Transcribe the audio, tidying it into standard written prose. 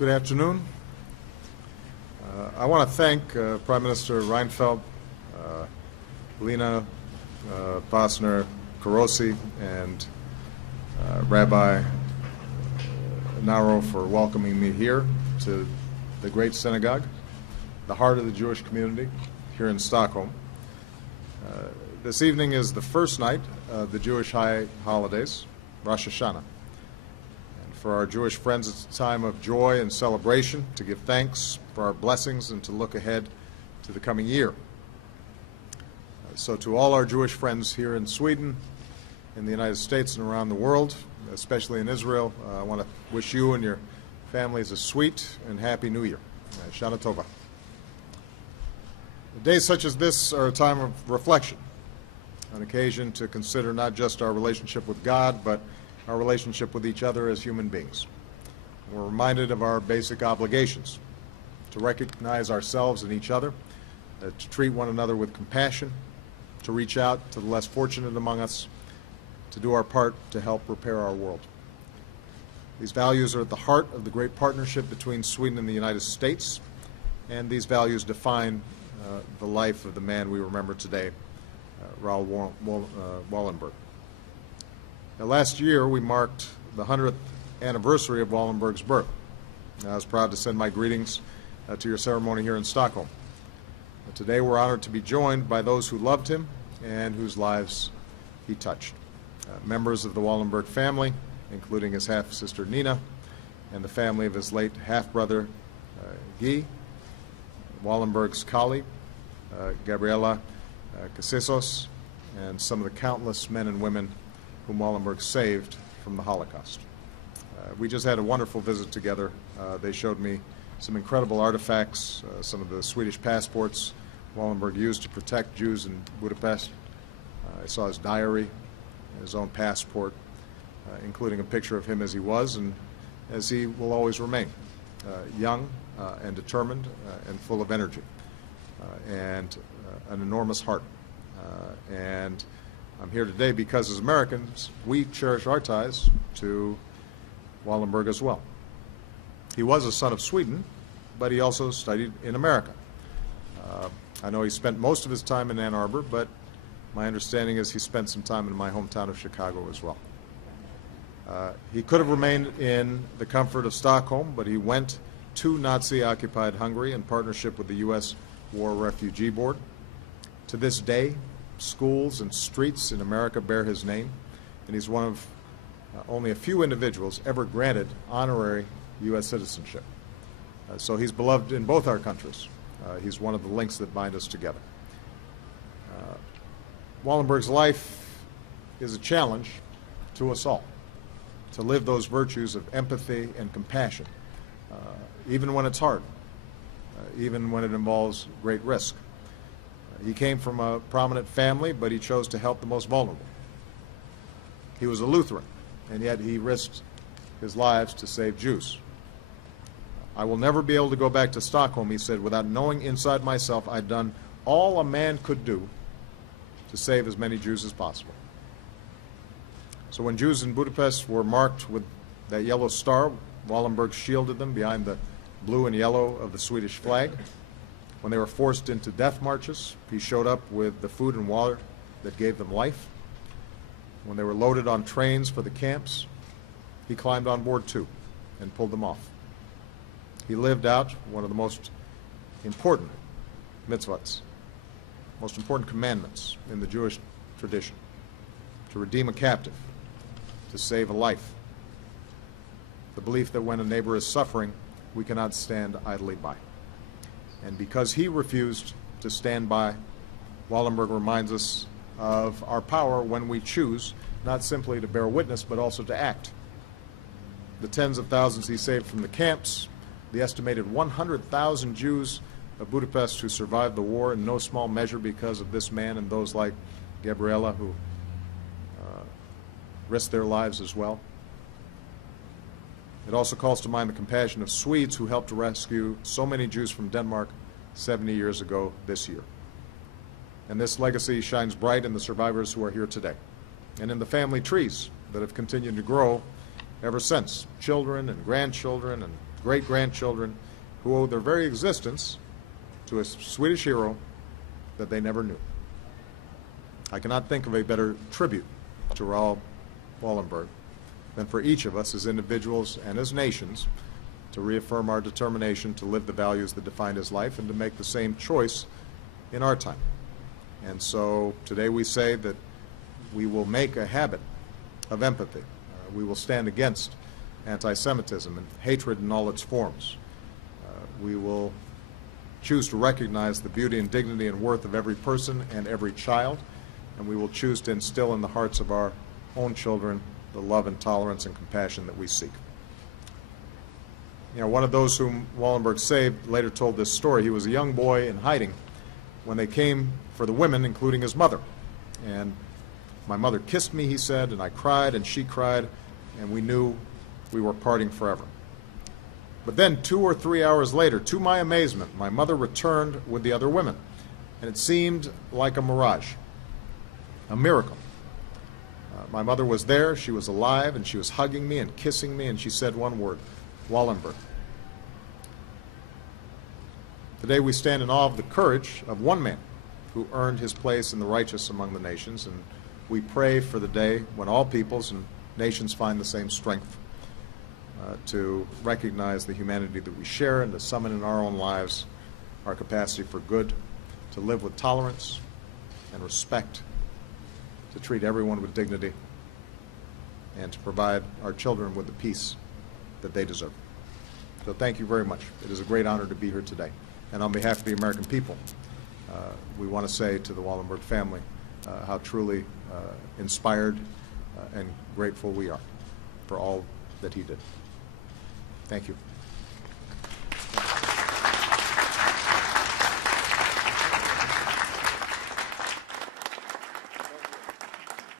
Good afternoon. I want to thank Prime Minister Reinfeldt, Lena Bosner-Carosi, and Rabbi Naro for welcoming me here to the Great Synagogue, the heart of the Jewish community here in Stockholm. This evening is the first night of the Jewish high holidays, Rosh Hashanah. And for our Jewish friends, it's a time of joy and celebration, to give thanks for our blessings and to look ahead to the coming year. So to all our Jewish friends here in Sweden, in the United States, and around the world, especially in Israel, I want to wish you and your families a sweet and happy New Year. Shana Tova. Days such as this are a time of reflection, an occasion to consider not just our relationship with God, but our relationship with each other as human beings. We're reminded of our basic obligations, to recognize ourselves and each other, to treat one another with compassion, to reach out to the less fortunate among us, to do our part to help repair our world. These values are at the heart of the great partnership between Sweden and the United States, and these values define the life of the man we remember today, Raoul Wallenberg. Now, last year we marked the 100th anniversary of Wallenberg's birth. I was proud to send my greetings to your ceremony here in Stockholm. Today we're honored to be joined by those who loved him and whose lives he touched. Members of the Wallenberg family, including his half-sister Nina, and the family of his late half-brother Guy, Wallenberg's colleague, Gabriela Casesos, and some of the countless men and women whom Wallenberg saved from the Holocaust. We just had a wonderful visit together. They showed me some incredible artifacts, some of the Swedish passports Wallenberg used to protect Jews in Budapest. I saw his diary, his own passport, including a picture of him as he was and as he will always remain, young and determined and full of energy, and an enormous heart. And I'm here today because as Americans, we cherish our ties to Wallenberg as well. He was a son of Sweden, but he also studied in America. I know he spent most of his time in Ann Arbor, but my understanding is he spent some time in my hometown of Chicago as well. He could have remained in the comfort of Stockholm, but he went to Nazi-occupied Hungary in partnership with the U.S. War Refugee Board. To this day, schools and streets in America bear his name, and he's one of only a few individuals ever granted honorary U.S. citizenship. So he's beloved in both our countries. He's one of the links that bind us together. Wallenberg's life is a challenge to us all, to live those virtues of empathy and compassion, even when it's hard, even when it involves great risk. He came from a prominent family, but he chose to help the most vulnerable. He was a Lutheran, and yet he risked his lives to save Jews. I will never be able to go back to Stockholm, he said, without knowing inside myself I'd done all a man could do to save as many Jews as possible. So when Jews in Budapest were marked with that yellow star, Wallenberg shielded them behind the blue and yellow of the Swedish flag. When they were forced into death marches, he showed up with the food and water that gave them life. When they were loaded on trains for the camps, he climbed on board too and pulled them off. He lived out one of the most important mitzvahs, most important commandments in the Jewish tradition: to redeem a captive, to save a life. The belief that when a neighbor is suffering, we cannot stand idly by. And because he refused to stand by, Wallenberg reminds us of our power when we choose not simply to bear witness, but also to act. The tens of thousands he saved from the camps, the estimated 100,000 Jews of Budapest who survived the war in no small measure because of this man and those like Gabriela who risked their lives as well. It also calls to mind the compassion of Swedes who helped to rescue so many Jews from Denmark 70 years ago this year. And this legacy shines bright in the survivors who are here today, and in the family trees that have continued to grow ever since. Children and grandchildren and great-grandchildren who owe their very existence to a Swedish hero that they never knew. I cannot think of a better tribute to Raoul Wallenberg than for each of us as individuals and as nations to reaffirm our determination to live the values that defined his life and to make the same choice in our time. And so today we say that we will make a habit of empathy. We will stand against anti-Semitism and hatred in all its forms. We will choose to recognize the beauty and dignity and worth of every person and every child, and we will choose to instill in the hearts of our own children the love and tolerance and compassion that we seek. You know, one of those whom Wallenberg saved later told this story. He was a young boy in hiding when they came for the women, including his mother. And my mother kissed me, he said, and I cried and she cried, and we knew we were parting forever. But then 2 or 3 hours later, to my amazement, my mother returned with the other women, and it seemed like a mirage, a miracle. My mother was there, she was alive, and she was hugging me and kissing me, and she said one word, Wallenberg. Today we stand in awe of the courage of one man who earned his place in the righteous among the nations, and we pray for the day when all peoples and nations find the same strength to recognize the humanity that we share and to summon in our own lives our capacity for good, to live with tolerance and respect, to treat everyone with dignity, and to provide our children with the peace that they deserve. So thank you very much. It is a great honor to be here today. And on behalf of the American people, we want to say to the Wallenberg family how truly inspired and grateful we are for all that he did. Thank you.